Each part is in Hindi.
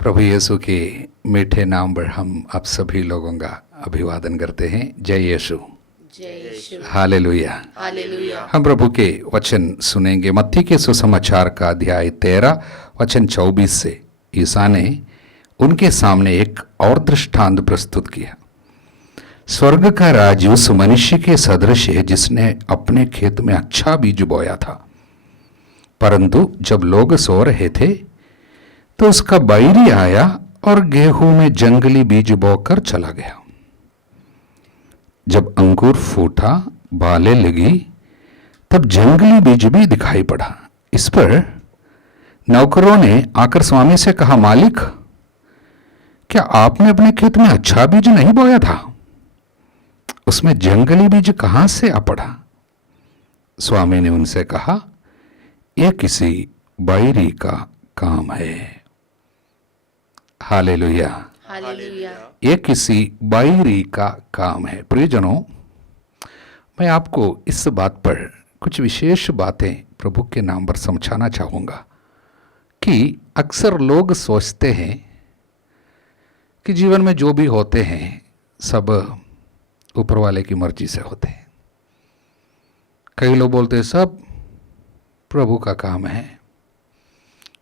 प्रभु यीशु के मीठे नाम पर हम आप सभी लोगों का अभिवादन करते हैं। जय यीशु, हालेलुया। हम प्रभु के वचन सुनेंगे। मत्ती के सुसमाचार का अध्याय 13 वचन 24 से ईसा ने उनके सामने एक और दृष्टांत प्रस्तुत किया। स्वर्ग का राज्य उस मनुष्य के सदृश है जिसने अपने खेत में अच्छा बीज बोया था, परंतु जब लोग सो रहे थे तो उसका बैरी आया और गेहूं में जंगली बीज बोकर चला गया। जब अंकुर फूटा, बालें लगी, तब जंगली बीज भी दिखाई पड़ा। इस पर नौकरों ने आकर स्वामी से कहा, मालिक, क्या आपने अपने खेत में अच्छा बीज नहीं बोया था? उसमें जंगली बीज कहां से आ पड़ा? स्वामी ने उनसे कहा, यह किसी बैरी का काम है। Hallelujah, hallelujah. ये किसी बैरी का काम है। प्रियजनों, मैं आपको इस बात पर कुछ विशेष बातें प्रभु के नाम पर समझाना चाहूँगा कि अक्सर लोग सोचते हैं कि जीवन में जो भी होते हैं सब ऊपर वाले की मर्जी से होते हैं। कई लोग बोलते हैं सब प्रभु का काम है।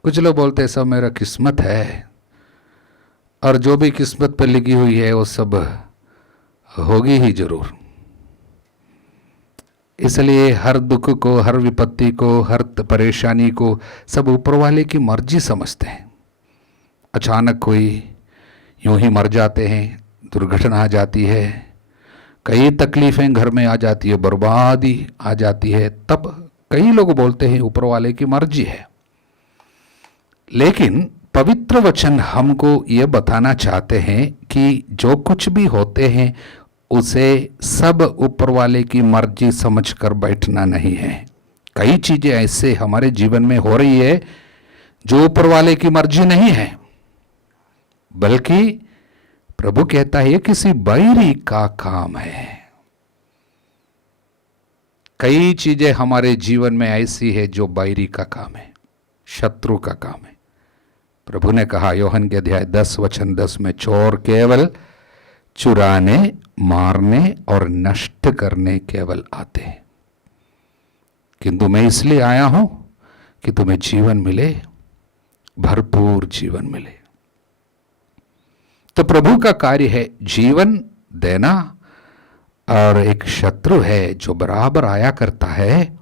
कुछ लोग बोलते हैं सब मेरा किस्मत है, और जो भी किस्मत पर लिखी हुई है वो सब होगी ही जरूर। इसलिए हर दुख को, हर विपत्ति को, हर परेशानी को सब ऊपर वाले की मर्जी समझते हैं। अचानक कोई यूं ही मर जाते हैं, दुर्घटना आ जाती है, कई तकलीफें घर में आ जाती है, बर्बादी आ जाती है, तब कई लोग बोलते हैं ऊपर वाले की मर्जी है। लेकिन पवित्र वचन हमको ये बताना चाहते हैं कि जो कुछ भी होते हैं उसे सब ऊपर वाले की मर्जी समझकर बैठना नहीं है। कई चीजें ऐसे हमारे जीवन में हो रही है जो ऊपर वाले की मर्जी नहीं है, बल्कि प्रभु कहता है ये किसी बैरी का काम है। कई चीजें हमारे जीवन में ऐसी है जो बैरी का काम है, शत्रु का काम है। प्रभु ने कहा यूहन्ना के अध्याय 10 वचन 10 में, चोर केवल चुराने, मारने और नष्ट करने केवल आते हैं, किंतु मैं इसलिए आया हूं कि तुम्हें जीवन मिले, भरपूर जीवन मिले। तो प्रभु का कार्य है जीवन देना, और एक शत्रु है जो बराबर आया करता है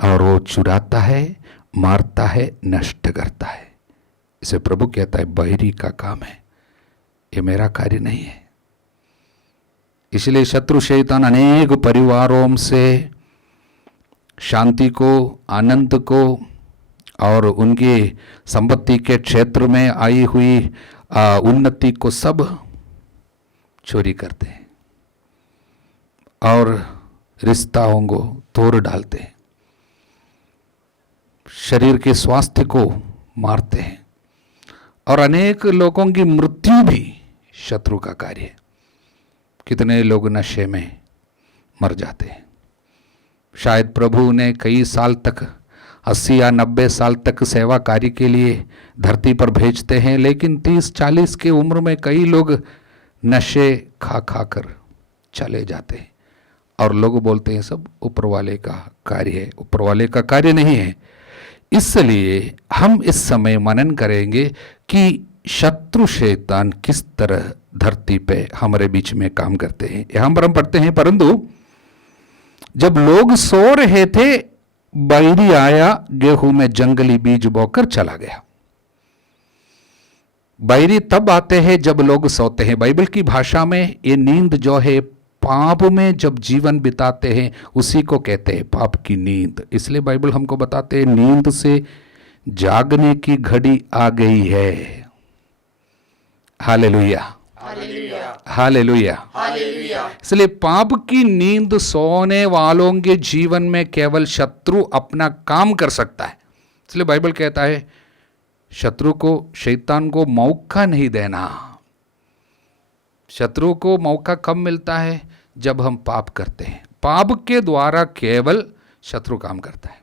और वो चुराता है, मारता है, नष्ट करता है। इसे प्रभु कहता है बैरी का काम है, ये मेरा कार्य नहीं है। इसलिए शत्रु शैतान अनेक परिवारों से शांति को, आनंद को और उनकी संपत्ति के क्षेत्र में आई हुई उन्नति को सब चोरी करते हैं और रिश्ताओं को तोड़ डालते हैं, शरीर के स्वास्थ्य को मारते हैं, और अनेक लोगों की मृत्यु भी शत्रु का कार्य है। कितने लोग नशे में मर जाते हैं। शायद प्रभु ने कई साल तक, 80 या 90 साल तक सेवा कार्य के लिए धरती पर भेजते हैं, लेकिन 30-40 की उम्र में कई लोग नशे खा खा कर चले जाते हैं, और लोग बोलते हैं सब ऊपर वाले का कार्य है। ऊपर वाले का कार्य नहीं है। इसलिए हम इस समय मनन करेंगे कि शत्रु शैतान किस तरह धरती पे हमारे बीच में काम करते हैं। यहां पर हम पढ़ते हैं, परंतु जब लोग सो रहे थे बैरी आया, गेहूं में जंगली बीज बोकर चला गया। बैरी तब आते हैं जब लोग सोते हैं। बाइबल की भाषा में ये नींद जो है, पाप में जब जीवन बिताते हैं उसी को कहते हैं पाप की नींद। इसलिए बाइबल हमको बताते हैं नींद से जागने की घड़ी आ गई है। Hallelujah, hallelujah, hallelujah. इसलिए पाप की नींद सोने वालों के जीवन में केवल शत्रु अपना काम कर सकता है। इसलिए बाइबल कहता है शत्रु को, शैतान को मौका नहीं देना। शत्रु को मौका कब मिलता है? जब हम पाप करते हैं। पाप के द्वारा केवल शत्रु काम करता है।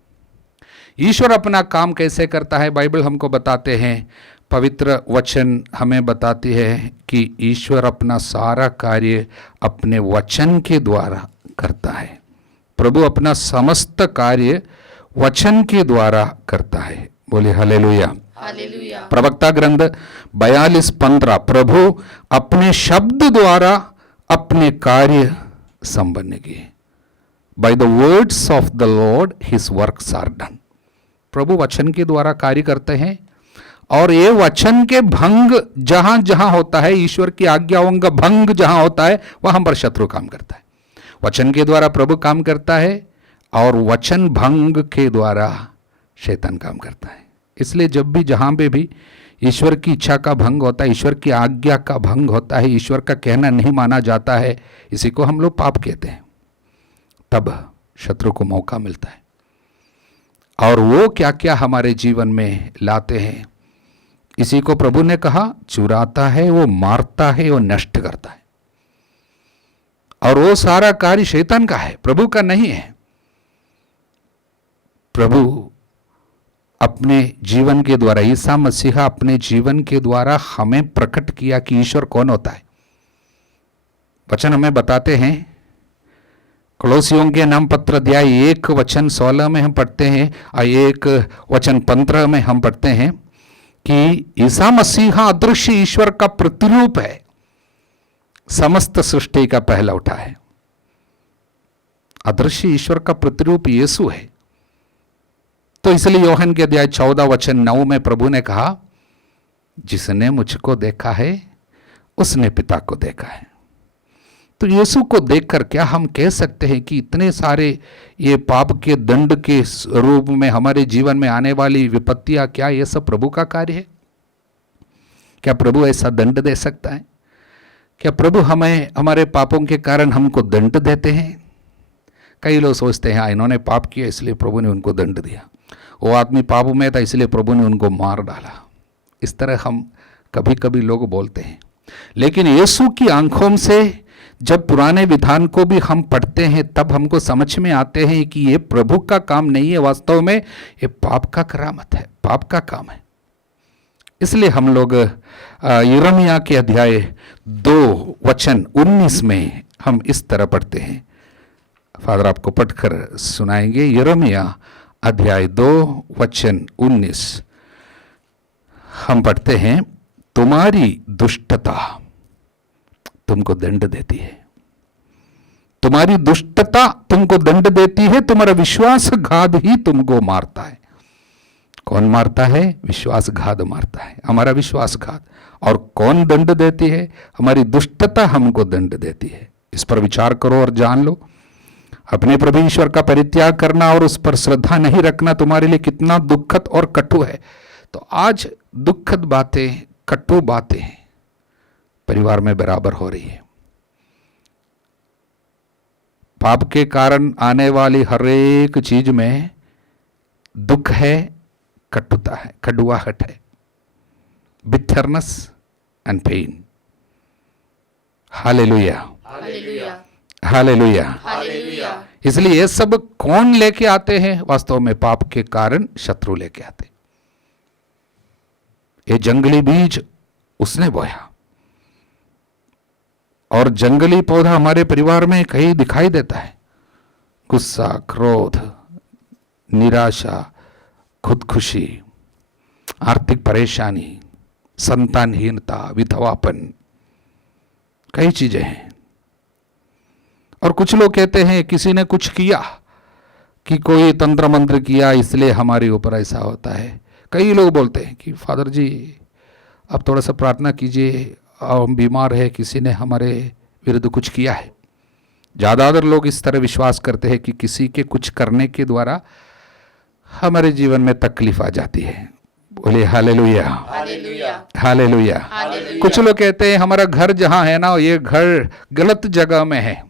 ईश्वर अपना काम कैसे करता है? बाइबल हमको बताते हैं पवित्र वचन हमें बताती है कि ईश्वर अपना सारा कार्य अपने वचन के द्वारा करता है। प्रभु अपना समस्त कार्य वचन के द्वारा करता है। बोले हालेलुया। हालेलुया। प्रवक्ता ग्रंथ 42:15, प्रभु अपने शब्द द्वारा अपने कार्य संपन्न किए। By the words of the Lord his works are done. प्रभु वचन के द्वारा कार्य करते हैं, और ये वचन के भंग जहां जहां होता है, ईश्वर की आज्ञाओं का भंग जहां होता है, वहां पर शत्रु काम करता है। वचन के द्वारा प्रभु काम करता है, और वचन भंग के द्वारा शैतान काम करता है। इसलिए जब भी जहां पे भी ईश्वर की इच्छा का भंग होता है, ईश्वर की आज्ञा का भंग होता है, ईश्वर का कहना नहीं माना जाता है, इसी को हम लोग पाप कहते हैं, तब शत्रु को मौका मिलता है। और वो क्या क्या हमारे जीवन में लाते हैं, इसी को प्रभु ने कहा, चुराता है, वो मारता है, वो नष्ट करता है। और वो सारा कार्य शैतान का है, प्रभु का नहीं है। प्रभु अपने जीवन के द्वारा, ईसा मसीहा अपने जीवन के द्वारा हमें प्रकट किया कि ईश्वर कौन होता है। वचन हमें बताते हैं, कोलोसियों के नाम पत्र अध्याय 1:16 में हम पढ़ते हैं, और 1:15 में हम पढ़ते हैं कि ईसा मसीहा अदृश्य ईश्वर का प्रतिरूप है, समस्त सृष्टि का पहला उठा है। अदृश्य ईश्वर का प्रतिरूप यीशु है। तो इसलिए योहन के अध्याय 14:9 में प्रभु ने कहा, जिसने मुझको देखा है उसने पिता को देखा है। तो यीशु को देखकर क्या हम कह सकते हैं कि इतने सारे ये पाप के दंड के रूप में हमारे जीवन में आने वाली विपत्तियां, क्या ये सब प्रभु का कार्य है? क्या प्रभु ऐसा दंड दे सकता है? क्या प्रभु हमें हमारे पापों के कारण हमको दंड देते हैं? कई लोग सोचते हैं, इन्होंने पाप किया इसलिए प्रभु ने उनको दंड दिया, वो आदमी पाप में था इसलिए प्रभु ने उनको मार डाला। इस तरह हम कभी कभी लोग बोलते हैं। लेकिन यीशु की आंखों से जब पुराने विधान को भी हम पढ़ते हैं, तब हमको समझ में आते हैं कि ये प्रभु का काम नहीं है, वास्तव में ये पाप का करामत है, पाप का काम है। इसलिए हम लोग यिर्मयाह के अध्याय 2:19 में हम इस तरह पढ़ते हैं। फादर आपको पढ़कर सुनाएंगे। यिर्मयाह अध्याय 2:19 हम पढ़ते हैं, तुम्हारी दुष्टता तुमको दंड देती है, तुम्हारी दुष्टता तुमको दंड देती है, तुम्हारा विश्वासघात ही तुमको मारता है। कौन मारता है? विश्वासघात मारता है, हमारा विश्वासघात। और कौन दंड देती है? हमारी दुष्टता हमको दंड देती है। इस पर विचार करो और जान लो। अपने प्रभु ईश्वर का परित्याग करना और उस पर श्रद्धा नहीं रखना तुम्हारे लिए कितना दुखद और कटु है। तो आज दुखद बातें, कटु बातें परिवार में बराबर हो रही है। पाप के कारण आने वाली हर एक चीज में दुख है, कटुता है, कड़ुआहट है, bitterness and pain. Hallelujah, hallelujah, hallelujah, hallelujah. इसलिए ये सब कौन लेके आते हैं? वास्तव में पाप के कारण शत्रु लेके आते। ये जंगली बीज उसने बोया, और जंगली पौधा हमारे परिवार में कहीं दिखाई देता है। गुस्सा, क्रोध, निराशा, खुदकुशी, आर्थिक परेशानी, संतानहीनता, विधवापन, कई चीजें हैं। और कुछ लोग कहते हैं किसी ने कुछ किया, कि कोई तंत्र मंत्र किया इसलिए हमारे ऊपर ऐसा होता है। कई लोग बोलते हैं कि फादर जी आप थोड़ा सा प्रार्थना कीजिए, हम बीमार है, किसी ने हमारे विरुद्ध कुछ किया है। ज़्यादातर लोग इस तरह विश्वास करते हैं कि किसी के कुछ करने के द्वारा हमारे जीवन में तकलीफ आ जाती है। बोले हालेलुया, हालेलुया, हालेलुया। हालेलुया। कुछ लोग कहते हैं हमारा घर जहाँ है ना, ये घर गलत जगह में है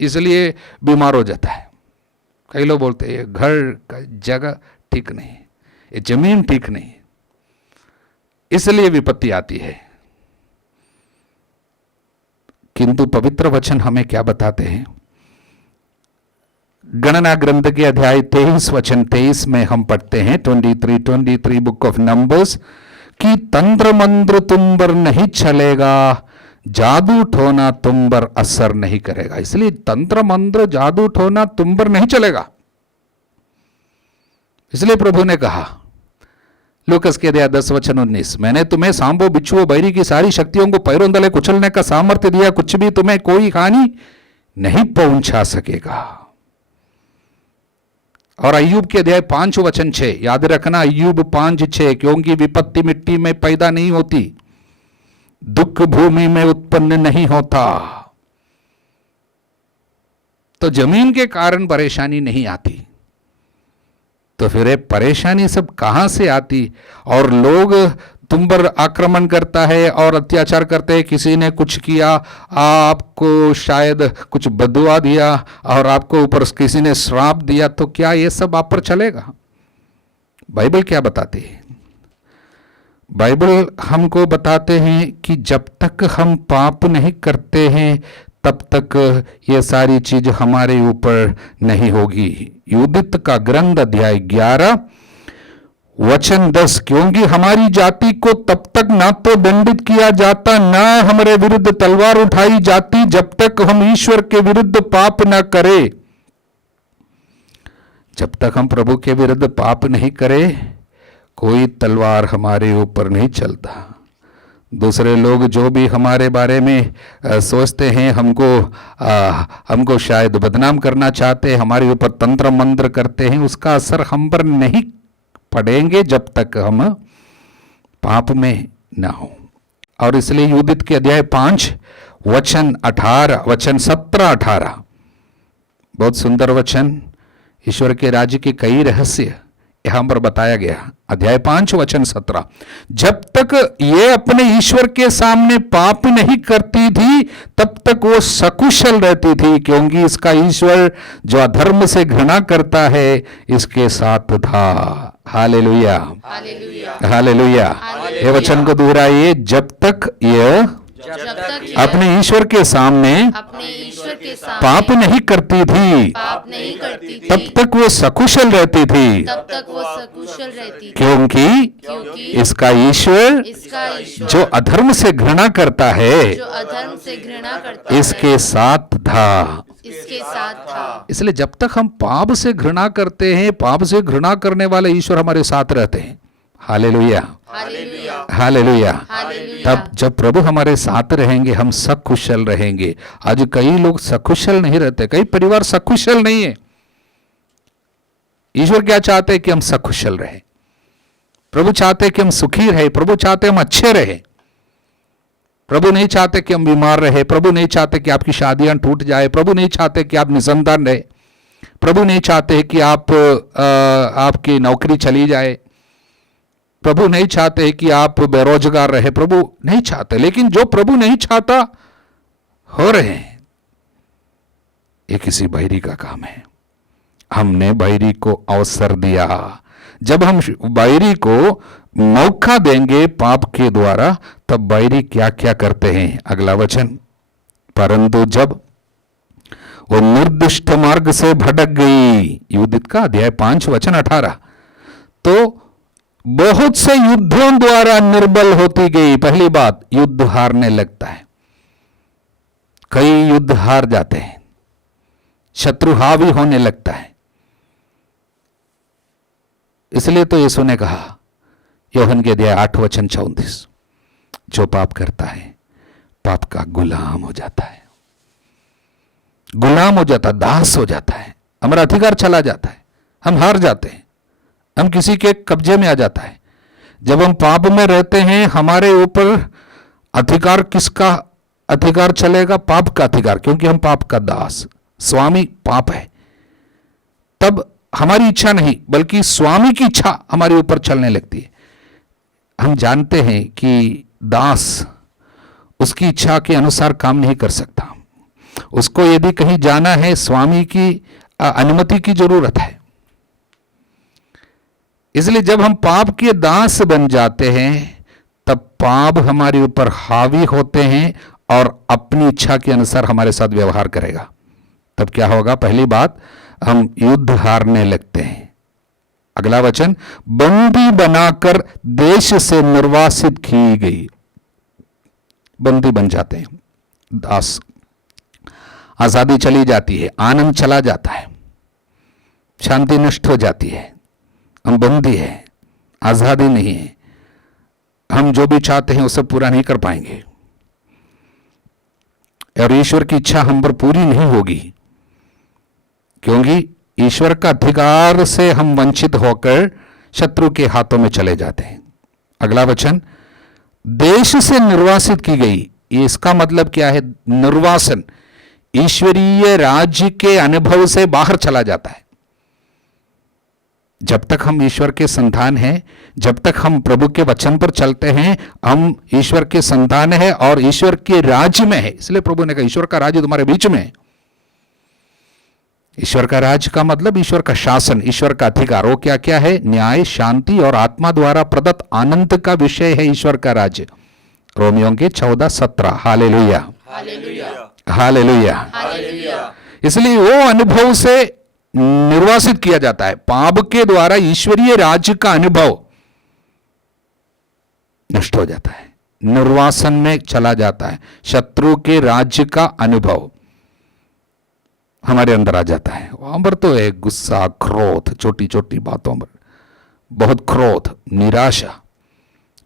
इसलिए बीमार हो जाता है। कई लोग बोलते हैं ये घर का जगह ठीक नहीं है, ये जमीन ठीक नहीं है, इसलिए विपत्ति आती है। किंतु पवित्र वचन हमें क्या बताते हैं? गणना ग्रंथ के अध्याय 23 वचन 23 में हम पढ़ते हैं, 23 बुक ऑफ नंबर्स कि तंत्र मंत्र तुम पर नहीं चलेगा, जादू टोना तुम पर असर नहीं करेगा। इसलिए तंत्र मंत्र जादू टोना तुम पर नहीं चलेगा। इसलिए प्रभु ने कहा लूकस के अध्याय 10:19, मैंने तुम्हें सांपों बिच्छुओं बैरी की सारी शक्तियों को पैरों तले कुचलने का सामर्थ्य दिया, कुछ भी तुम्हें कोई हानि नहीं पहुंचा सकेगा। और अय्यूब के अध्याय 5:6, याद रखना अय्यूब 5:6, क्योंकि विपत्ति मिट्टी में पैदा नहीं होती, दुख भूमि में उत्पन्न नहीं होता। तो जमीन के कारण परेशानी नहीं आती, तो फिर ये परेशानी सब कहां से आती? और लोग तुम पर आक्रमण करता है और अत्याचार करते हैं, किसी ने कुछ किया, आपको शायद कुछ बदुआ दिया और आपको ऊपर किसी ने श्राप दिया, तो क्या ये सब आप पर चलेगा? बाइबल क्या बताती है? बाइबल हमको बताते हैं कि जब तक हम पाप नहीं करते हैं तब तक ये सारी चीज हमारे ऊपर नहीं होगी। युदित का ग्रंथ अध्याय 11:10, क्योंकि हमारी जाति को तब तक ना तो दंडित किया जाता, ना हमारे विरुद्ध तलवार उठाई जाती, जब तक हम ईश्वर के विरुद्ध पाप ना करें। जब तक हम प्रभु के विरुद्ध पाप नहीं करें, कोई तलवार हमारे ऊपर नहीं चलता। दूसरे लोग जो भी हमारे बारे में सोचते हैं, हमको शायद बदनाम करना चाहते हैं, हमारे ऊपर तंत्र मंत्र करते हैं, उसका असर हम पर नहीं पड़ेंगे जब तक हम पाप में ना हो। और इसलिए युदित के अध्याय 5:17 बहुत सुंदर वचन, ईश्वर के राज्य के कई रहस्य यहां पर बताया गया। अध्याय 5:17, जब तक ये अपने ईश्वर के सामने पाप नहीं करती थी तब तक वो सकुशल रहती थी, क्योंकि इसका ईश्वर जो अधर्म से घृणा करता है इसके साथ था। Hallelujah, hallelujah. ये वचन को दोहराइए, जब तक ये अपने ईश्वर के सामने पाप नहीं करती थी तब तक वो सकुशल रहती थी, क्योंकि इसका ईश्वर जो अधर्म से घृणा करता है इसके साथ था। इसलिए जब तक हम पाप से घृणा करते हैं, पाप से घृणा करने वाले ईश्वर हमारे साथ रहते हैं। Hallelujah, hallelujah. तब जब प्रभु हमारे साथ रहेंगे हम सकुशल रहेंगे। आज कई लोग सकुशल नहीं रहते, कई परिवार सकुशल नहीं है। ईश्वर क्या चाहते हैं कि हम सकुशल रहे। प्रभु चाहते हैं कि हम सुखी रहे, प्रभु चाहते हैं हम अच्छे रहे। प्रभु नहीं चाहते कि हम बीमार रहे, प्रभु नहीं चाहते कि आपकी शादियां टूट जाए, प्रभु नहीं चाहते कि आप निसंतान रहे, प्रभु नहीं चाहते कि आपकी नौकरी चली जाए, प्रभु नहीं चाहते कि आप बेरोजगार रहे, प्रभु नहीं चाहते। लेकिन जो प्रभु नहीं चाहता हो रहे हैं, ये किसी बैरी का काम है। हमने बैरी को अवसर दिया। जब हम बैरी को मौका देंगे पाप के द्वारा, तब बैरी क्या क्या करते हैं। अगला वचन, परंतु जब वो निर्दिष्ट मार्ग से भटक गई, युदित का अध्याय 5:18, तो बहुत से युद्धों द्वारा निर्बल होती गई। पहली बात, युद्ध हारने लगता है। कई युद्ध हार जाते हैं, शत्रु हावी होने लगता है। इसलिए तो यीशु ने कहा यूहन्ना के अध्याय 8:34, जो पाप करता है पाप का गुलाम हो जाता है, गुलाम हो जाता, दास हो जाता है, हमारा अधिकार चला जाता है, हम हार जाते हैं, हम किसी के कब्जे में आ जाता है। जब हम पाप में रहते हैं हमारे ऊपर अधिकार, किसका अधिकार चलेगा? पाप का अधिकार, क्योंकि हम पाप का दास, स्वामी पाप है। तब हमारी इच्छा नहीं बल्कि स्वामी की इच्छा हमारे ऊपर चलने लगती है। हम जानते हैं कि दास उसकी इच्छा के अनुसार काम नहीं कर सकता, उसको यदि कहीं जाना है स्वामी की अनुमति की जरूरत है। इसलिए जब हम पाप के दास बन जाते हैं तब पाप हमारे ऊपर हावी होते हैं और अपनी इच्छा के अनुसार हमारे साथ व्यवहार करेगा। तब क्या होगा? पहली बात, हम युद्ध हारने लगते हैं। अगला वचन, बंदी बनाकर देश से निर्वासित की गई। बंदी बन जाते हैं, दास, आजादी चली जाती है, आनंद चला जाता है, शांति नष्ट हो जाती है, हम बंदी है, आजादी नहीं है, हम जो भी चाहते हैं उसे पूरा नहीं कर पाएंगे और ईश्वर की इच्छा हम पर पूरी नहीं होगी, क्योंकि ईश्वर का अधिकार से हम वंचित होकर शत्रु के हाथों में चले जाते हैं। अगला वचन, देश से निर्वासित की गई। ये इसका मतलब क्या है? निर्वासन, ईश्वरीय राज्य के अनुभव से बाहर चला जाता है। जब तक हम ईश्वर के संतान हैं, जब तक हम प्रभु के वचन पर चलते हैं, हम ईश्वर के संतान हैं और ईश्वर के राज्य में है। इसलिए प्रभु ने कहा ईश्वर का राज्य तुम्हारे बीच में है। ईश्वर का राज्य का मतलब ईश्वर का शासन, ईश्वर का अधिकार। वो क्या क्या है? न्याय, शांति और आत्मा द्वारा प्रदत्त आनंद का विषय है ईश्वर का राज्य। रोमियों के 14:17। Hallelujah, hallelujah, hallelujah. इसलिए वो अनुभव से निर्वासित किया जाता है। पाप के द्वारा ईश्वरीय राज्य का अनुभव नष्ट हो जाता है, निर्वासन में चला जाता है। शत्रु के राज्य का अनुभव हमारे अंदर आ जाता है। वहां पर तो है गुस्सा, क्रोध, छोटी छोटी बातों पर बहुत क्रोध, निराशा,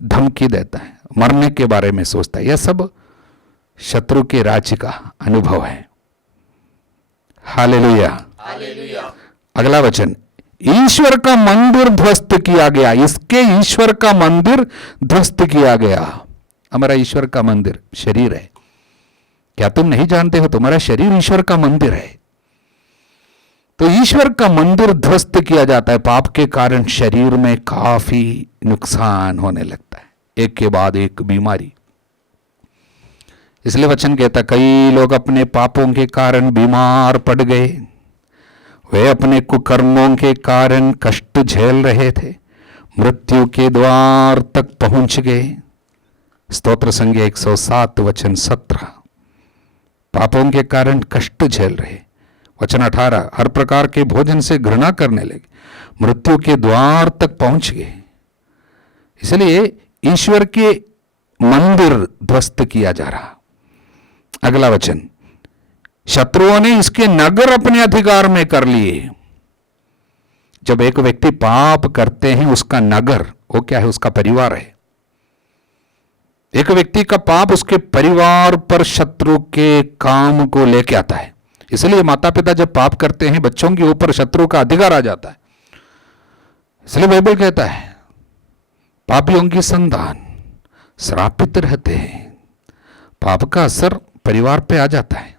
धमकी देता है, मरने के बारे में सोचता है। यह सब शत्रु के राज्य का अनुभव है। Hallelujah, hallelujah. अगला वचन, ईश्वर का मंदिर ध्वस्त किया गया। इसके ईश्वर का मंदिर ध्वस्त किया गया। हमारा ईश्वर का मंदिर शरीर है। क्या तुम नहीं जानते हो तुम्हारा शरीर ईश्वर का मंदिर है? तो ईश्वर का मंदिर ध्वस्त किया जाता है। पाप के कारण शरीर में काफी नुकसान होने लगता है, एक के बाद एक बीमारी। इसलिए वचन कहता, कई लोग अपने पापों के कारण बीमार पड़ गए, वे अपने कुकर्मों के कारण कष्ट झेल रहे थे, मृत्यु के द्वार तक पहुंच गए। स्तोत्र संज्ञा 107 वचन 17। पापों के कारण कष्ट झेल रहे। वचन 18, हर प्रकार के भोजन से घृणा करने लगे, मृत्यु के द्वार तक पहुंच गए। इसलिए ईश्वर के मंदिर ध्वस्त किया जा रहा। अगला वचन, शत्रुओं ने इसके नगर अपने अधिकार में कर लिए। जब एक व्यक्ति पाप करते हैं, उसका नगर, वो क्या है? उसका परिवार है। एक व्यक्ति का पाप उसके परिवार पर शत्रु के काम को लेके आता है। इसलिए माता पिता जब पाप करते हैं, बच्चों के ऊपर शत्रु का अधिकार आ जाता है। इसलिए बाइबल कहता है, पापियों की संतान श्रापित रहते हैं। पाप का असर परिवार पे आ जाता है।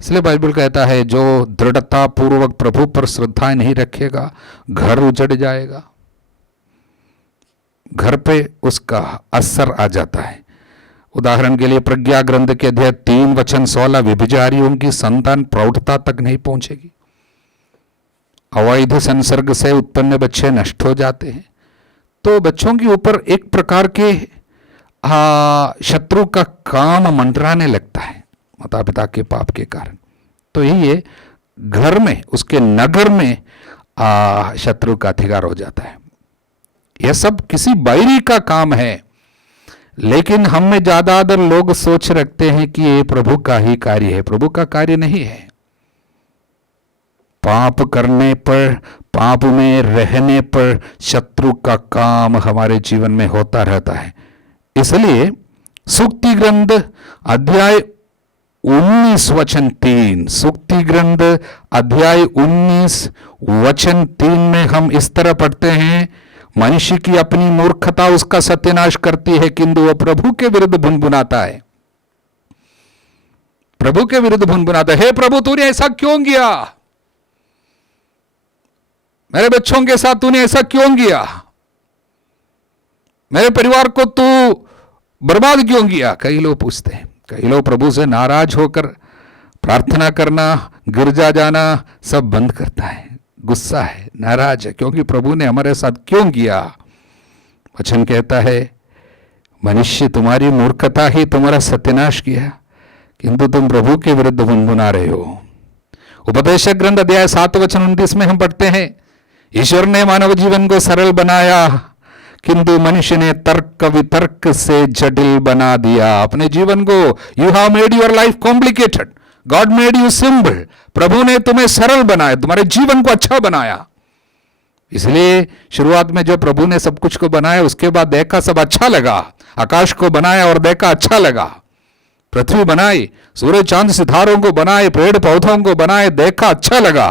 इसलिए बाइबल कहता है, जो दृढ़ता पूर्वक प्रभु पर श्रद्धा नहीं रखेगा, घर उजड़ जाएगा। घर पे उसका असर आ जाता है। उदाहरण के लिए प्रज्ञा ग्रंथ के अध्याय 3 वचन 16, व्यभिचारियों की संतान प्रौढ़ता तक नहीं पहुंचेगी। अवैध संसर्ग से उत्पन्न बच्चे नष्ट हो जाते हैं। तो बच्चों के ऊपर एक प्रकार के शत्रु का काम मंडराने लगता है माता पिता के पाप के कारण। तो यही है, घर में, उसके नगर में शत्रु का अधिकार हो जाता है। यह सब किसी बाहरी का काम है, लेकिन हम में ज्यादातर लोग सोच रखते हैं कि ये प्रभु का ही कार्य है। प्रभु का कार्य नहीं है। पाप करने पर, पाप में रहने पर शत्रु का काम हमारे जीवन में होता रहता है। इसलिए सूक्ति ग्रंथ अध्याय 19 वचन 3, सूक्ति ग्रंथ अध्याय 19 वचन 3 में हम इस तरह पढ़ते हैं, मनुष्य की अपनी मूर्खता उसका सत्यानाश करती है, किंतु वह प्रभु के विरुद्ध भुनभुनाता है। प्रभु के विरुद्ध भुनभुनाता है, हे प्रभु तूने ऐसा क्यों किया? मेरे बच्चों के साथ तूने ऐसा क्यों किया? मेरे परिवार को तू बर्बाद क्यों किया? कई लोग पूछते हैं। कई लोग प्रभु से नाराज होकर प्रार्थना करना, गिरजा जाना सब बंद करता है। गुस्सा है, नाराज है, क्योंकि प्रभु ने हमारे साथ क्यों किया? वचन कहता है, मनुष्य तुम्हारी मूर्खता ही तुम्हारा सत्यानाश किया, किंतु तुम प्रभु के विरुद्ध भुनभुना रहे हो। उपदेशक ग्रंथ अध्याय 7 वचन 29 में हम पढ़ते हैं, ईश्वर ने मानव जीवन को सरल बनाया, किंतु मनुष्य ने तर्क वितर्क से जटिल बना दिया अपने जीवन को। You have made your life complicated, God made you simple. प्रभु ने तुम्हें सरल बनाया, तुम्हारे जीवन को अच्छा बनाया। इसलिए शुरुआत में जो प्रभु ने सब कुछ को बनाया, उसके बाद देखा सब अच्छा लगा। आकाश को बनाया और देखा अच्छा लगा, पृथ्वी बनाई, सूरज चांद सितारों को बनाए, पेड़ पौधों को बनाए, देखा अच्छा लगा।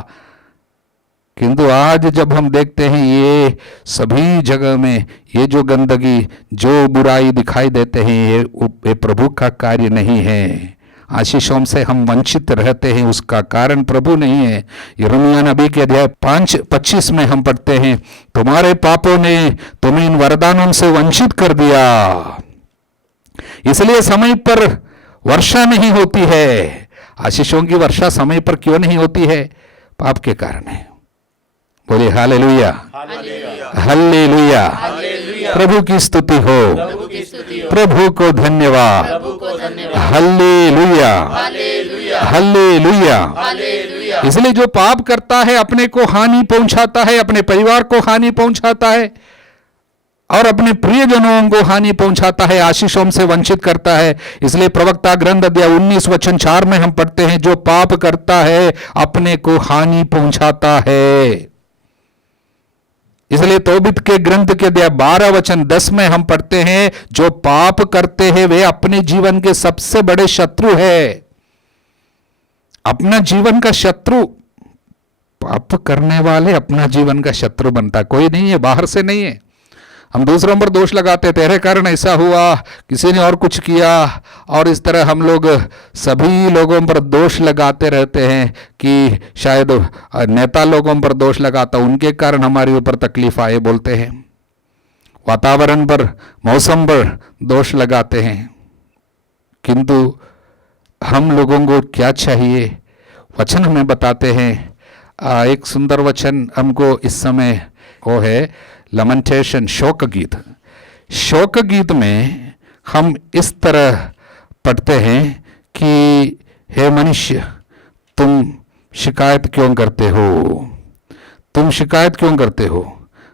किंतु आज जब हम देखते हैं ये सभी जगह में ये जो गंदगी, जो बुराई दिखाई देते हैं, ये प्रभु का कार्य नहीं है। आशीषों से हम वंचित रहते हैं, उसका कारण प्रभु नहीं है। यिर्मयाह नबी के अध्याय 5:25 में हम पढ़ते हैं, तुम्हारे पापों ने तुम्हें इन वरदानों से वंचित कर दिया, इसलिए समय पर वर्षा नहीं होती है। आशीषों की वर्षा समय पर क्यों नहीं होती है? पाप के कारण है। बोलिए हालेलुया, हालेलुया। प्रभु की स्तुति हो, प्रभु को धन्यवाद, हालेलुया, हालेलुया। इसलिए जो पाप करता है अपने को हानि पहुंचाता है, अपने परिवार को हानि पहुंचाता है और अपने प्रियजनों को हानि पहुंचाता है, आशीषों से वंचित करता है। इसलिए प्रवक्ता ग्रंथ अध्याय 19:4 में हम पढ़ते हैं, जो पाप करता है अपने को हानि पहुंचाता है। इसलिए तोबित के ग्रंथ के अध्याय 12:10 में हम पढ़ते हैं, जो पाप करते हैं वे अपने जीवन के सबसे बड़े शत्रु है। अपना जीवन का शत्रु, पाप करने वाले अपना जीवन का शत्रु बनता, कोई नहीं है, बाहर से नहीं है। हम दूसरों पर दोष लगाते, तेरे कारण ऐसा हुआ, किसी ने और कुछ किया, और इस तरह हम लोग सभी लोगों पर दोष लगाते रहते हैं कि शायद नेता लोगों पर दोष लगाता, उनके कारण हमारे ऊपर तकलीफ आए बोलते हैं। वातावरण पर, मौसम पर दोष लगाते हैं। किंतु हम लोगों को क्या चाहिए? वचन हमें बताते हैं। एक सुंदर वचन हमको इस समय वो है लमेंटेशन, शोक गीत। शोक गीत में हम इस तरह पढ़ते हैं कि हे मनुष्य, तुम शिकायत क्यों करते हो? तुम शिकायत क्यों करते हो?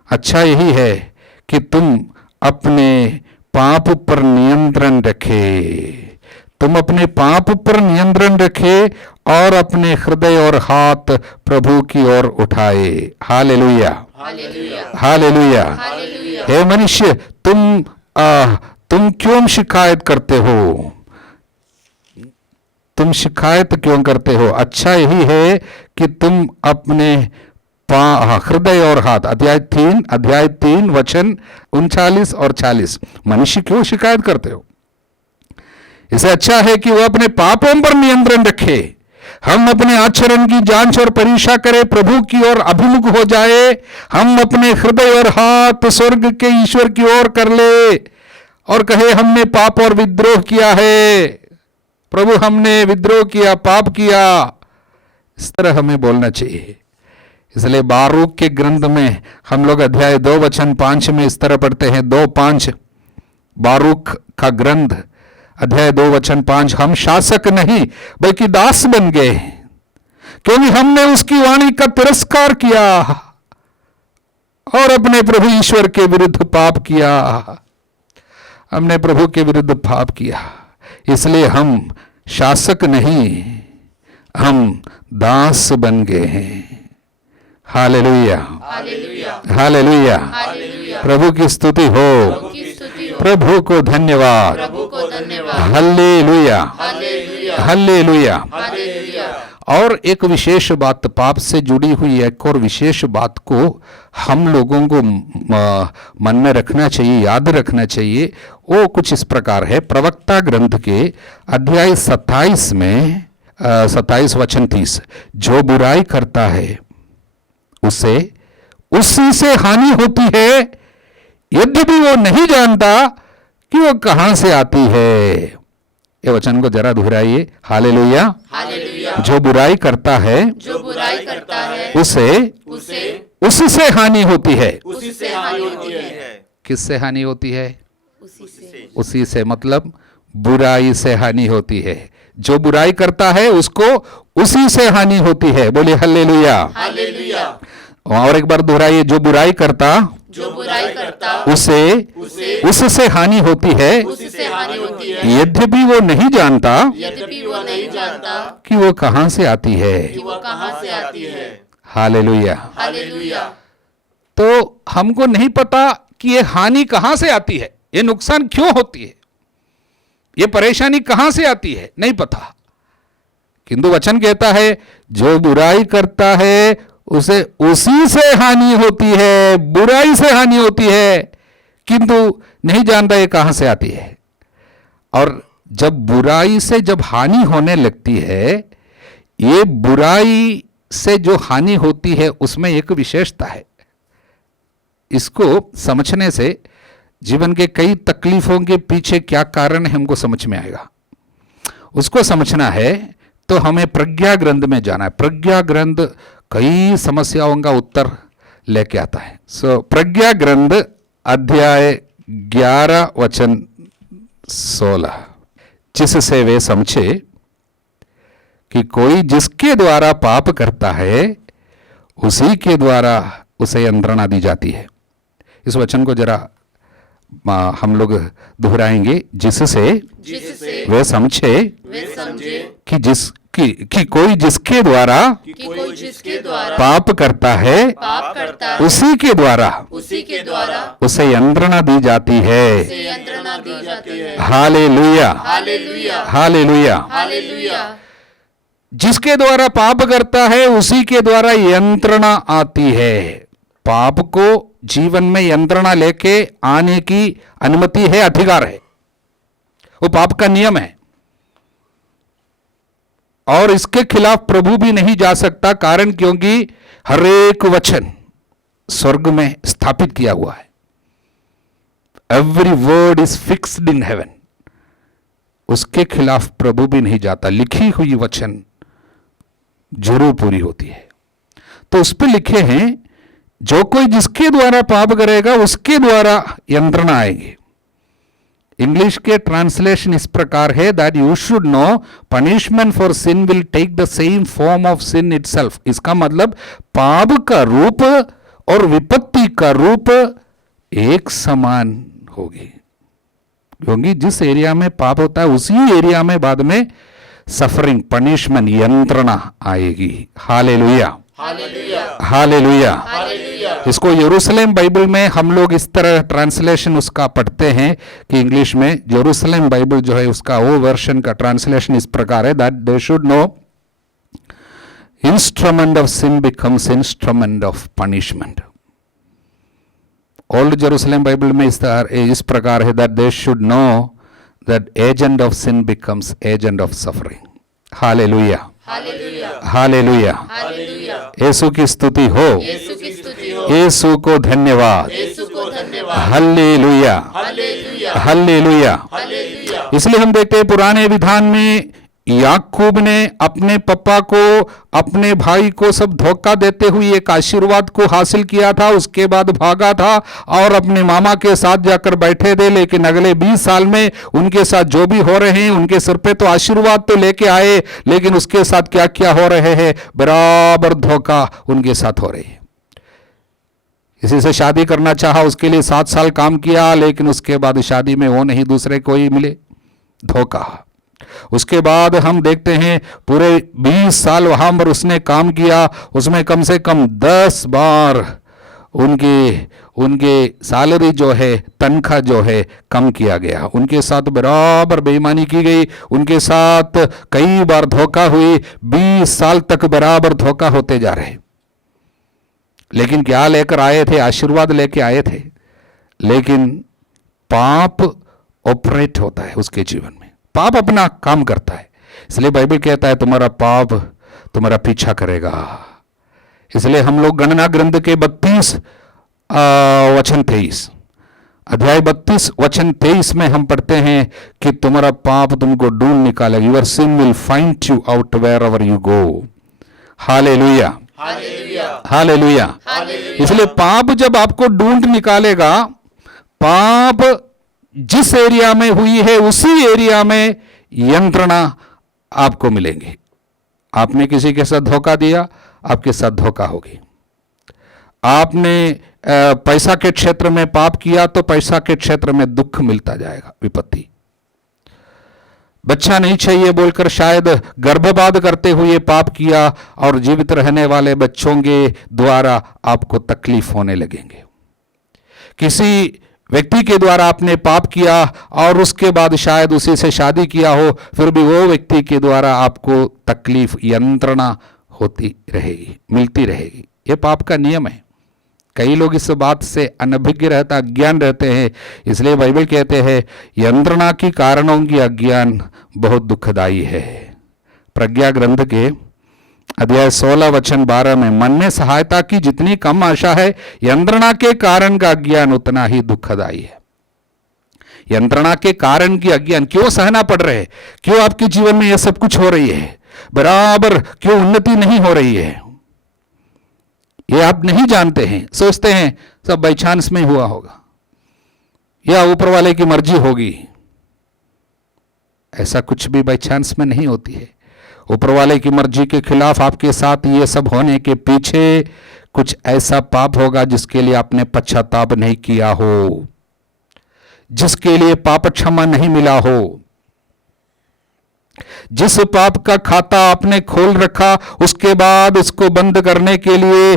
अच्छा यही है कि तुम अपने पाप पर नियंत्रण रखे, तुम अपने पाप पर नियंत्रण रखे और अपने हृदय और हाथ प्रभु की ओर उठाए। Hallelujah, hallelujah. हे मनुष्य, तुम क्यों शिकायत करते हो? तुम शिकायत क्यों करते हो? अच्छा यही है कि तुम अपने हृदय और हाथ, अध्याय 3 वचन 39 और 40। मनुष्य क्यों शिकायत करते हो? इसे अच्छा है कि वो अपने पापों पर नियंत्रण रखे, हम अपने आचरण की जांच और परीक्षा करें, प्रभु की ओर अभिमुख हो जाए, हम अपने हृदय और हाथ स्वर्ग के ईश्वर की ओर कर ले और कहे हमने पाप और विद्रोह किया है, प्रभु हमने विद्रोह किया, पाप किया। इस तरह हमें बोलना चाहिए। इसलिए बारूक के ग्रंथ में हम लोग अध्याय 2:5 में इस तरह पढ़ते हैं, 2:5 बारूक का ग्रंथ अध्याय 2:5, हम शासक नहीं बल्कि दास बन गए, क्योंकि हमने उसकी वाणी का तिरस्कार किया और अपने प्रभु ईश्वर के विरुद्ध पाप किया। हमने प्रभु के विरुद्ध पाप किया, इसलिए हम शासक नहीं, हम दास बन गए हैं। Hallelujah, hallelujah. प्रभु की स्तुति हो, प्रभु को धन्यवाद, हालेलुया, हालेलुया। और एक विशेष बात, पाप से जुड़ी हुई एक और विशेष बात को हम लोगों को मन में रखना चाहिए, याद रखना चाहिए। वो कुछ इस प्रकार है, प्रवक्ता ग्रंथ के अध्याय 27 में 27 वचन 30, जो बुराई करता है उसे उसी से हानि होती है, यद्यपि वो नहीं जानता कि वो कहां से आती है। ये वचन को जरा दोहराइए, हालेलुया। जो बुराई करता है उसे उससे हानि होती है। किससे हानि होती है? उसी से, मतलब बुराई से हानि होती है। जो बुराई करता है उसको उसी से हानि होती है। बोलिए हालेलुया। और एक बार दोहराइए, जो बुराई करता जो बुराई करता उससे हानि होती है, उससे हानि होती है, यद्यपि वो नहीं जानता यद्यपि वो नहीं जानता कि वो कहां से आती है। कि वो कहां से आती है। हालेलुया। हालेलुया। तो हमको नहीं पता कि ये हानि कहां से आती है, ये नुकसान क्यों होती है, ये परेशानी कहां से आती है, नहीं पता। किंतु वचन कहता है जो बुराई करता है उसे उसी से हानि होती है, बुराई से हानि होती है, किंतु नहीं जानता ये कहां से आती है। और जब बुराई से जब हानि होने लगती है, ये बुराई से जो हानि होती है उसमें एक विशेषता है। इसको समझने से जीवन के कई तकलीफों के पीछे क्या कारण है हमको समझ में आएगा। उसको समझना है तो हमें प्रज्ञा ग्रंथ में जाना है। प्रज्ञा ग्रंथ कई समस्याओं का उत्तर लेके आता है। प्रज्ञा ग्रंथ अध्याय 11 वचन 16, जिससे वे समझे कि कोई जिसके द्वारा पाप करता है उसी के द्वारा उसे यंत्रणा दी जाती है। इस वचन को जरा हम लोग दोहराएंगे, जिससे वे समझे कि कोई जिसके द्वारा पाप करता है उसी के द्वारा उसे यंत्रणा दी जाती है। हालेलुया। हालेलुया। जिसके द्वारा पाप करता है उसी के द्वारा यंत्रणा आती है। पाप को जीवन में यंत्रणा लेके आने की अनुमति है, अधिकार है, वो पाप का नियम है और इसके खिलाफ प्रभु भी नहीं जा सकता। कारण क्योंकि हर एक वचन स्वर्ग में स्थापित किया हुआ है। Every word is fixed in heaven. उसके खिलाफ प्रभु भी नहीं जाता। लिखी हुई वचन जरूर पूरी होती है। तो उस पर लिखे हैं जो कोई जिसके द्वारा पाप करेगा उसके द्वारा यंत्रणा आएगी। इंग्लिश के ट्रांसलेशन इस प्रकार है, that you should know punishment for sin will take the same form of sin itself. इसका मतलब पाप का रूप और विपत्ति का रूप एक समान होगी, क्योंकि जिस एरिया में पाप होता है उसी एरिया में बाद में सफरिंग, पनिशमेंट, यंत्रणा आएगी। हालेलुया। हालेलुया। इसको यरूशलेम बाइबल में हम लोग इस तरह ट्रांसलेशन उसका पढ़ते हैं कि इंग्लिश में यरूशलेम बाइबल जो है उसका वो वर्षन का ट्रांसलेशन इस प्रकार है, that they should know instrument of sin becomes instrument of punishment. Old Jerusalem Bible में इस प्रकार है, that they should know that agent of sin becomes agent of suffering. Hallelujah. Hallelujah. Yeshu की स्तुति हो। यीशु को धन्यवाद। हालेलुया। हालेलुया। इसलिए हम देखते हैं पुराने विधान में याकूब ने अपने पापा को, अपने भाई को सब धोखा देते हुए एक आशीर्वाद को हासिल किया था। उसके बाद भागा था और अपने मामा के साथ जाकर बैठे थे। लेकिन अगले 20 साल में उनके साथ जो भी हो रहे हैं, उनके सिर पे तो आशीर्वाद तो लेके आए, लेकिन उसके साथ क्या क्या हो रहे हैं, बराबर धोखा उनके साथ हो रही है। किसी से शादी करना चाहा, उसके लिए 7 साल काम किया, लेकिन उसके बाद शादी में वो नहीं, दूसरे कोई मिले, धोखा। उसके बाद हम देखते हैं पूरे 20 साल वहां पर उसने काम किया, उसमें कम से कम 10 बार उनके सैलरी जो है, तनख्वाह जो है कम किया गया। उनके साथ बराबर बेईमानी की गई, उनके साथ कई बार धोखा हुई। 20 साल तक बराबर धोखा होते जा रहे। लेकिन क्या लेकर आए थे? आशीर्वाद लेके आए थे, लेकिन पाप ऑपरेट होता है उसके जीवन में। पाप अपना काम करता है। इसलिए बाइबल कहता है तुम्हारा पाप तुम्हारा पीछा करेगा। इसलिए हम लोग गणना ग्रंथ के 32 वचन 23, अध्याय 32 वचन 23 में हम पढ़ते हैं कि तुम्हारा पाप तुमको ढूंढ निकालेगा। Your sin will find you out wherever you go. Hallelujah. Hallelujah. इसलिए पाप जब आपको ढूंढ निकालेगा, पाप जिस एरिया में हुई है उसी एरिया में यंत्रणा आपको मिलेंगे। आपने किसी के साथ धोखा दिया, आपके साथ धोखा होगी। आपने पैसा के क्षेत्र में पाप किया तो पैसा के क्षेत्र में दुख मिलता जाएगा, विपत्ति। बच्चा नहीं चाहिए बोलकर शायद गर्भपात करते हुए पाप किया और जीवित रहने वाले बच्चों के द्वारा आपको तकलीफ होने लगेंगे। किसी व्यक्ति के द्वारा आपने पाप किया और उसके बाद शायद उसी से शादी किया हो, फिर भी वो व्यक्ति के द्वारा आपको तकलीफ, यंत्रणा होती रहेगी, मिलती रहेगी। ये पाप का नियम है। कई लोग इस बात से अनभिज्ञ रहता, अज्ञान रहते हैं। इसलिए बाइबल कहते हैं यंत्रणा की कारणों की अज्ञान बहुत दुखदाई है। प्रज्ञा ग्रंथ के अध्याय 16 वचन 12 में, मन में सहायता की जितनी कम आशा है, यंत्रणा के कारण का अज्ञान उतना ही दुखदाई है। यंत्रणा के कारण की अज्ञान क्यों सहना पड़ रहे है? क्यों आपके जीवन में यह सब कुछ हो रही है? बराबर क्यों उन्नति नहीं हो रही है? ये आप नहीं जानते हैं, सोचते हैं सब बाई चांस में हुआ होगा या ऊपर वाले की मर्जी होगी। ऐसा कुछ भी बाई चांस में नहीं होती है। ऊपर वाले की मर्जी के खिलाफ आपके साथ ये सब होने के पीछे कुछ ऐसा पाप होगा जिसके लिए आपने पश्चाताप नहीं किया हो, जिसके लिए पाप क्षमा नहीं मिला हो, जिस पाप का खाता आपने खोल रखा उसके बाद उसको बंद करने के लिए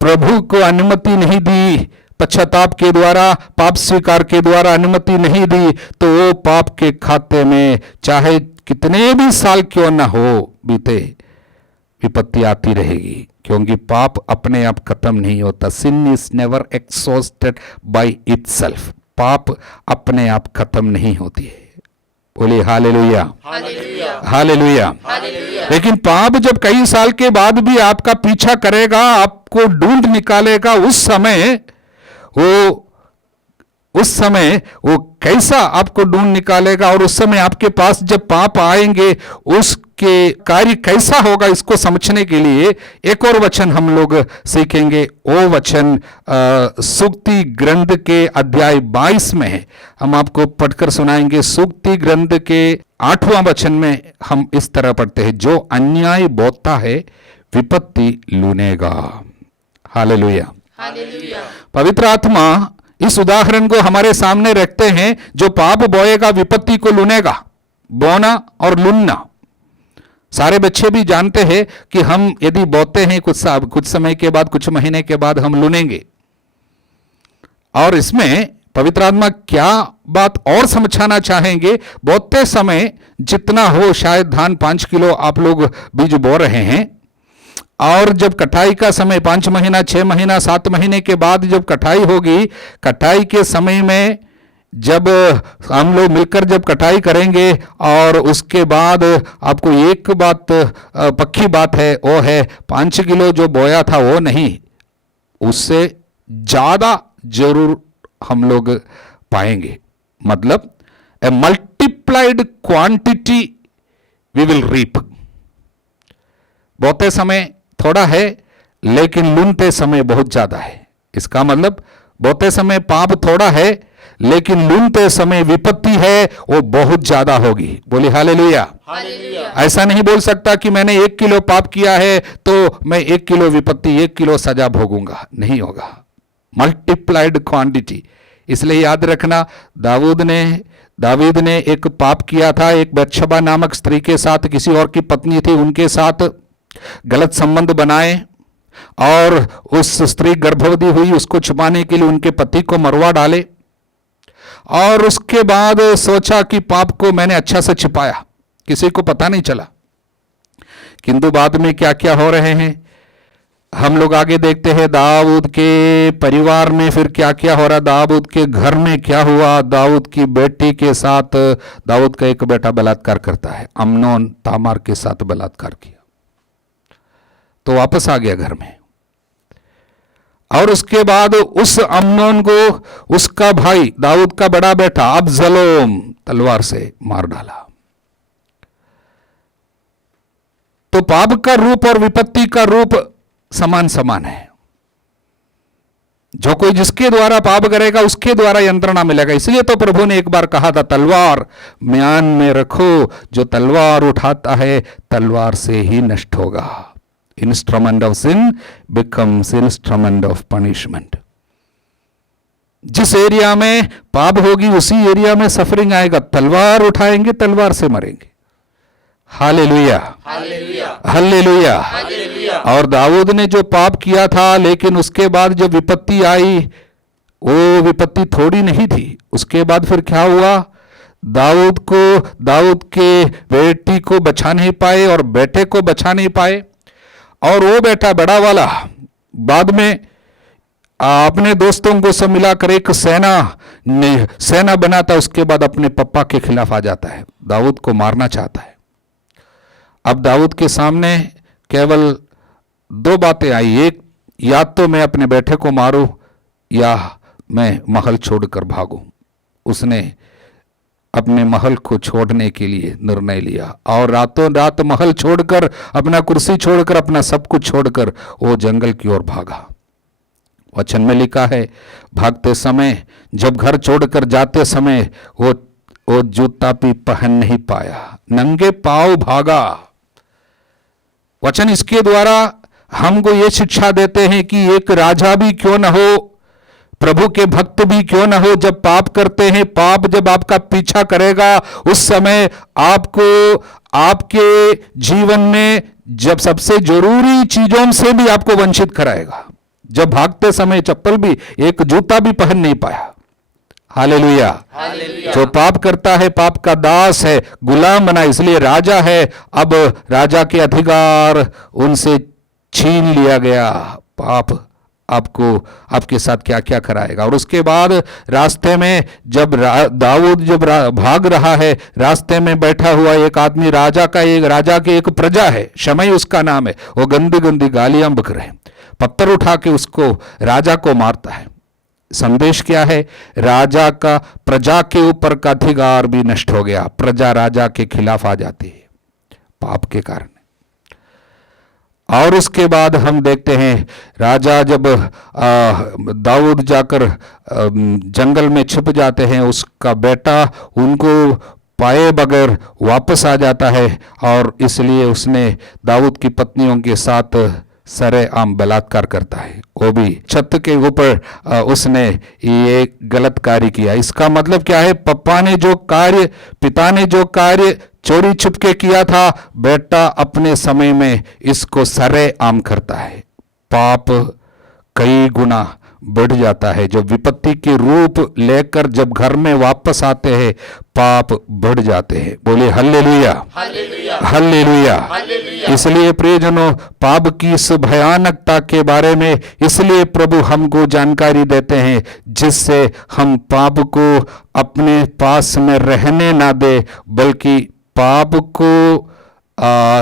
प्रभु को अनुमति नहीं दी, पश्चाताप के द्वारा, पाप स्वीकार के द्वारा अनुमति नहीं दी, तो वो पाप के खाते में चाहे कितने भी साल क्यों ना हो बीते, विपत्ति आती रहेगी। क्योंकि पाप अपने आप खत्म नहीं होता। Sin is never exhausted by itself. पाप अपने आप खत्म नहीं होती है। बोलिए हालेलुया, हालेलुया, हालेलुया। हालेलुया। लेकिन पाप जब कई साल के बाद भी आपका पीछा करेगा, आपको ढूंढ निकालेगा, उस समय वो कैसा आपको ढूंढ निकालेगा, और उस समय आपके पास जब पाप आएंगे उसके कार्य कैसा होगा, इसको समझने के लिए एक और वचन हम लोग सीखेंगे। वो वचन सूक्ति ग्रंथ के अध्याय 22 में है। हम आपको पढ़कर सुनाएंगे। सूक्ति ग्रंथ के 8वां वचन में हम इस तरह पढ़ते हैं, जो अन्याय बोता है विपत्ति लूनेगा। Hallelujah, hallelujah. पवित्र आत्मा इस उदाहरण को हमारे सामने रखते हैं। जो पाप बोएगा विपत्ति को लूनेगा। बोना और लुनना, सारे बच्चे भी जानते हैं कि हम यदि बोते हैं कुछ समय के बाद, कुछ महीने के बाद हम लुनेंगे। और इसमें पवित्र आत्मा क्या बात और समझाना चाहेंगे? बोते समय जितना हो, शायद धान 5 किलो आप लोग बीज बो रहे हैं, और जब कटाई का समय 5 महीना, 6 महीना, 7 महीने के बाद जब कटाई होगी, कटाई के समय में जब हम लोग मिलकर जब कटाई करेंगे, और उसके बाद आपको एक बात पक्की बात है, वो है 5 किलो जो बोया था वो नहीं, उससे ज़्यादा जरूर हम लोग पाएंगे। मतलब a multiplied quantity we will reap. बोते समय थोड़ा है लेकिन लूनते समय बहुत ज्यादा है। इसका मतलब बोते समय पाप थोड़ा है लेकिन लूनते समय विपत्ति है वो बहुत ज्यादा होगी। बोले हालेलुया, हालेलुया। ऐसा नहीं बोल सकता कि मैंने 1 किलो पाप किया है तो मैं 1 किलो विपत्ति, 1 किलो सजा भोगूंगा, नहीं होगा। Multiplied quantity. इसलिए याद रखना, दाऊद ने एक पाप किया था। एक बत्शबा नामक स्त्री के साथ, किसी और की पत्नी थी, उनके साथ गलत संबंध बनाए और उस स्त्री गर्भवती हुई। उसको छुपाने के लिए उनके पति को मरवा डाले, और उसके बाद सोचा कि पाप को मैंने अच्छा से छिपाया, किसी को पता नहीं चला। किंतु बाद में क्या क्या हो रहे हैं हम लोग आगे देखते हैं। दाऊद के परिवार में फिर क्या क्या हो रहा, दाऊद के घर में क्या हुआ। दाऊद की बेटी के साथ दाऊद का एक बेटा बलात्कार करता है। अम्नोन तामार के साथ बलात्कार किया तो वापस आ गया घर में, और उसके बाद उस अम्नोन को उसका भाई दाऊद का बड़ा बेटा अब्सलोम तलवार से मार डाला। तो पाप का रूप और विपत्ति का रूप समान समान है। जो कोई जिसके द्वारा पाप करेगा उसके द्वारा यंत्रणा मिलेगा। इसलिए तो प्रभु ने एक बार कहा था, तलवार म्यान में रखो, जो तलवार उठाता है तलवार से ही नष्ट होगा। Instrument of sin becomes instrument of punishment. जिस एरिया में पाप होगी उसी एरिया में सफरिंग आएगा। तलवार उठाएंगे, तलवार से मरेंगे। Hallelujah, hallelujah, hallelujah. हालेलुया। और दाऊद ने जो पाप किया था, लेकिन उसके बाद जब विपत्ति आई, वो विपत्ति थोड़ी नहीं थी। उसके बाद फिर क्या हुआ? दाऊद के बेटी को बचा नहीं पाए और बेटे को बचा नहीं पाए। और वो बेटा बड़ा वाला बाद में अपने दोस्तों को सब मिलाकर एक सेना बनाता, उसके बाद अपने पप्पा के खिलाफ आ जाता है, दाऊद को मारना चाहता है। अब दाऊद के सामने केवल दो बातें आई, एक, या तो मैं अपने बेटे को मारूं या मैं महल छोड़कर भागूं। उसने अपने महल को छोड़ने के लिए निर्णय लिया और रातों रात महल छोड़कर, अपना कुर्सी छोड़कर, अपना सब कुछ छोड़कर वो जंगल की ओर भागा। वचन में लिखा है, भागते समय, जब घर छोड़कर जाते समय वो जूता भी पहन नहीं पाया, नंगे पांव भागा। वचन इसके द्वारा हमको ये शिक्षा देते हैं कि एक राजा भी क्यों न हो, प्रभु के भक्त भी क्यों न हो, जब पाप करते हैं, पाप जब आपका पीछा करेगा, उस समय आपको आपके जीवन में जब सबसे जरूरी चीजों से भी आपको वंचित कराएगा। जब भागते समय चप्पल भी, एक जूता भी पहन नहीं पाया। हालेलुया। हालेलुया। जो पाप करता है पाप का दास है, गुलाम बना, इसलिए राजा है। अब राजा के अधिकार उनसे छीन लिया गया। पाप आपको आपके साथ क्या क्या कराएगा। और उसके बाद रास्ते में जब दाऊद जब भाग रहा है, रास्ते में बैठा हुआ एक आदमी, राजा के एक प्रजा है, शमई उसका नाम है, वो गंदी गंदी गालियां बक रहे, पत्थर उठा के उसको, राजा को मारता है। संदेश क्या है? राजा का प्रजा के ऊपर का अधिकार भी नष्ट हो गया। प्रजा राजा के खिलाफ आ जाती है पाप के कारण। और उसके बाद हम देखते हैं राजा जब दाऊद जाकर जंगल में छिप जाते हैं, उसका बेटा उनको पाए बगैर वापस आ जाता है और इसलिए उसने दाऊद की पत्नियों के साथ सरेआम बलात्कार करता है। वो भी छत के ऊपर उसने ये गलत कार्य किया। इसका मतलब क्या है? पिता ने जो कार्य चोरी छुपके किया था, बेटा अपने समय में इसको सरेआम करता है। पाप कई गुना बढ़ जाता है। जब विपत्ति के रूप लेकर जब घर में वापस आते हैं, पाप बढ़ जाते हैं। बोले हल्लेलुया, हालेलुया, हल्लेलुया। हालेलुया। इसलिए प्रियजनों, पाप की इस भयानकता के बारे में इसलिए प्रभु हमको जानकारी देते हैं, जिससे हम पाप को अपने पास में रहने ना दे, बल्कि पाप को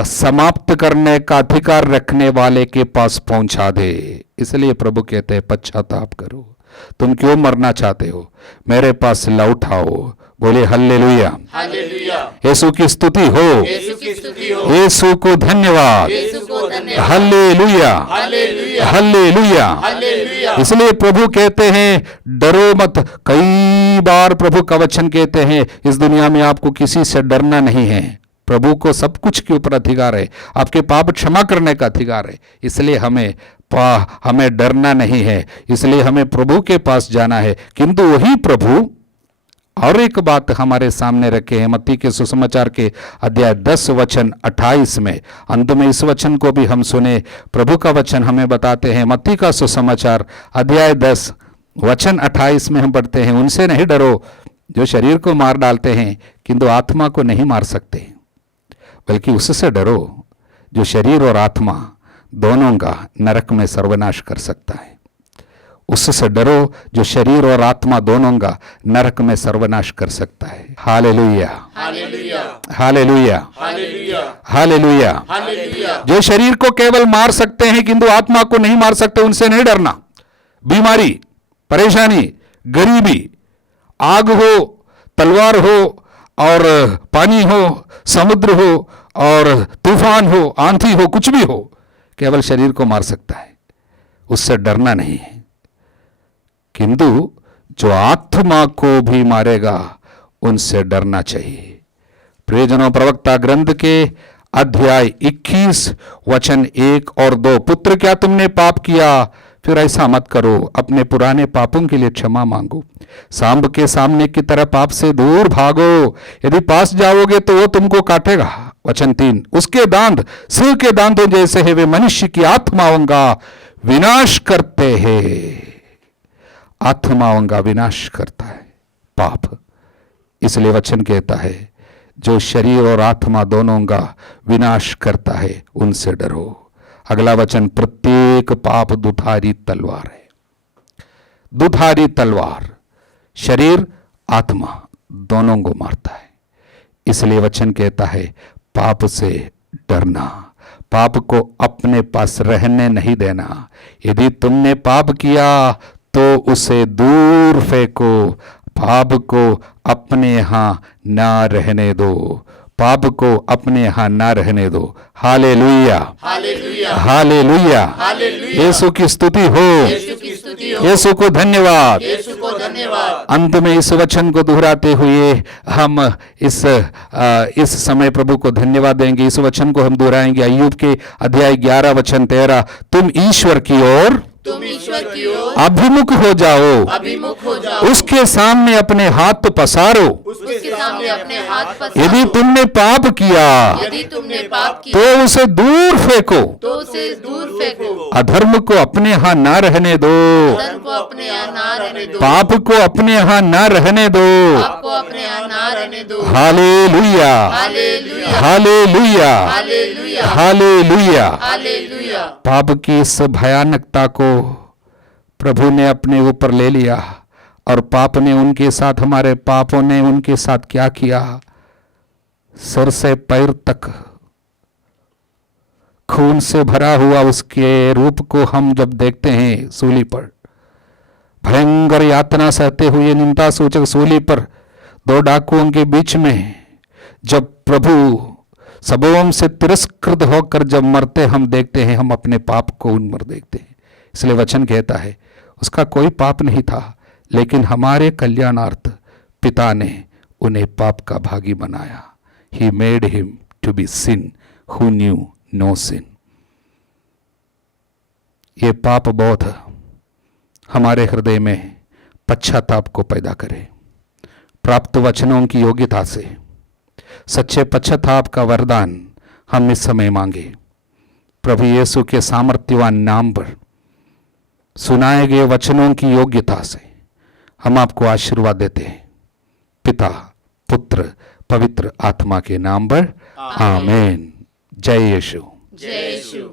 समाप्त करने का अधिकार रखने वाले के पास पहुंचा दे। इसलिए प्रभु कहते हैं, पश्चाताप करो। तुम क्यों मरना चाहते हो? मेरे पास लौट आओ। बोले हल्लेलुया, हालेलुया। यीशु की स्तुति हो, यीशु की स्तुति हो, यीशु को धन्यवाद। यीशु को धन्यवाद। Hallelujah, hallelujah, hallelujah. हालेलुया। इसलिए प्रभु कहते हैं, डरो मत। कई बार प्रभु का वचन कहते हैं, इस दुनिया में आपको किसी से डरना नहीं है। प्रभु को सब कुछ के ऊपर अधिकार है, आपके पाप क्षमा करने का अधिकार है। इसलिए हमें डरना नहीं है, इसलिए हमें प्रभु के पास जाना है। किंतु वही प्रभु और एक बात हमारे सामने रखे हैं, मत्ती के सुसमाचार के अध्याय 10 वचन 28 में। अंत में इस वचन को भी हम सुने। प्रभु का वचन हमें बताते हैं, मत्ती का सुसमाचार अध्याय 10 वचन 28 में हम पढ़ते हैं, उनसे नहीं डरो जो शरीर को मार डालते हैं, किंतु आत्मा को नहीं मार सकते, बल्कि उससे डरो जो शरीर और आत्मा दोनों का नरक में सर्वनाश कर सकता है। उससे डरो जो शरीर और आत्मा दोनों का नरक में सर्वनाश कर सकता है। Hallelujah, hallelujah, hallelujah, hallelujah, hallelujah. Hallelujah. जो शरीर को केवल मार सकते हैं किंतु आत्मा को नहीं मार सकते, उनसे नहीं डरना। बीमारी, परेशानी, गरीबी, आग हो, तलवार हो और पानी हो, समुद्र हो और तूफान हो, आंधी हो, कुछ भी हो, केवल शरीर को मार सकता है, उससे डरना नहीं है। किंतु जो आत्मा को भी मारेगा, उनसे डरना चाहिए। प्रियजनों, प्रवक्ता ग्रंथ के अध्याय 21 वचन 1 और 2। पुत्र, क्या तुमने पाप किया? फिर ऐसा मत करो, अपने पुराने पापों के लिए क्षमा मांगो, सांप के सामने की तरह पाप से दूर भागो। यदि पास जाओगे तो वो तुमको काटेगा। वचन 3, उसके दांत सिंह के दांतों जैसे है, वे मनुष्य की आत्माओं का विनाश करते हैं। आत्माओं का विनाश करता है पाप। इसलिए वचन कहता है जो शरीर और आत्मा दोनों का विनाश करता है उनसे डरो। अगला वचन, प्रत्येक पाप दुधारी तलवार है। दुधारी तलवार शरीर आत्मा दोनों को मारता है। इसलिए वचन कहता है पाप से डरना, पाप को अपने पास रहने नहीं देना। यदि तुमने पाप किया तो उसे दूर फेंको, पाप को अपने यहां ना रहने दो, पाप को अपने यहां ना रहने दो। Hallelujah, hallelujah, hallelujah, hallelujah. Yeshu की स्तुति हो, यीशु की स्तुति हो, यीशु को धन्यवाद। यीशु को धन्यवाद। अंत में इस वचन को दोहराते हुए हम इस समय प्रभु को धन्यवाद देंगे। इस वचन को हम दोहराएंगे। अय्यूब के अध्याय 11 वचन 13, तुम ईश्वर की ओर तुम ईश्वर की ओर अभिमुख हो जाओ, अभिमुख हो जाओ, उसके सामने अपने हाथ पसारो। उसके सामने अपने हाथ पसारो। यदि तुमने पाप किया यदि तुमने पाप तो किया उसे दूर फेंको, तो उसे दूर फेंको, अधर्म को अपने यहां ना रहने दो, धर्म को अपने यहाँ ना रहने दो, पाप को अपने यहां ना रहने दो। पाप को अपने यहाँ ना रहने दो। Hallelujah, hallelujah, hallelujah, hallelujah, hallelujah. Hallelujah. पाप की इस भयानकता को प्रभु ने अपने ऊपर ले लिया और पाप ने उनके साथ, हमारे पापों ने उनके साथ क्या किया? सर से पैर तक खून से भरा हुआ उसके रूप को हम जब देखते हैं सूली पर, भयंकर यातना सहते हुए निंदा सूचक सूली पर दो डाकुओं के बीच में जब प्रभु सबों से तिरस्कृत होकर जब मरते हम देखते हैं, हम अपने पाप को उन पर देखते हैं। इसलिए वचन कहता है उसका कोई पाप नहीं था, लेकिन हमारे कल्याणार्थ पिता ने उन्हें पाप का भागी बनाया। He made him to be sin who knew no sin. ये पाप बोध हमारे हृदय में पश्चाताप को पैदा करे। प्राप्त वचनों की योग्यता से सच्चे पश्चाताप का वरदान हम इस समय मांगे। प्रभु यीशु के सामर्थ्यवान नाम पर सुनाए गए वचनों की योग्यता से हम आपको आशीर्वाद देते हैं, पिता पुत्र पवित्र आत्मा के नाम पर। आमीन। जय यीशु। जय यीशु।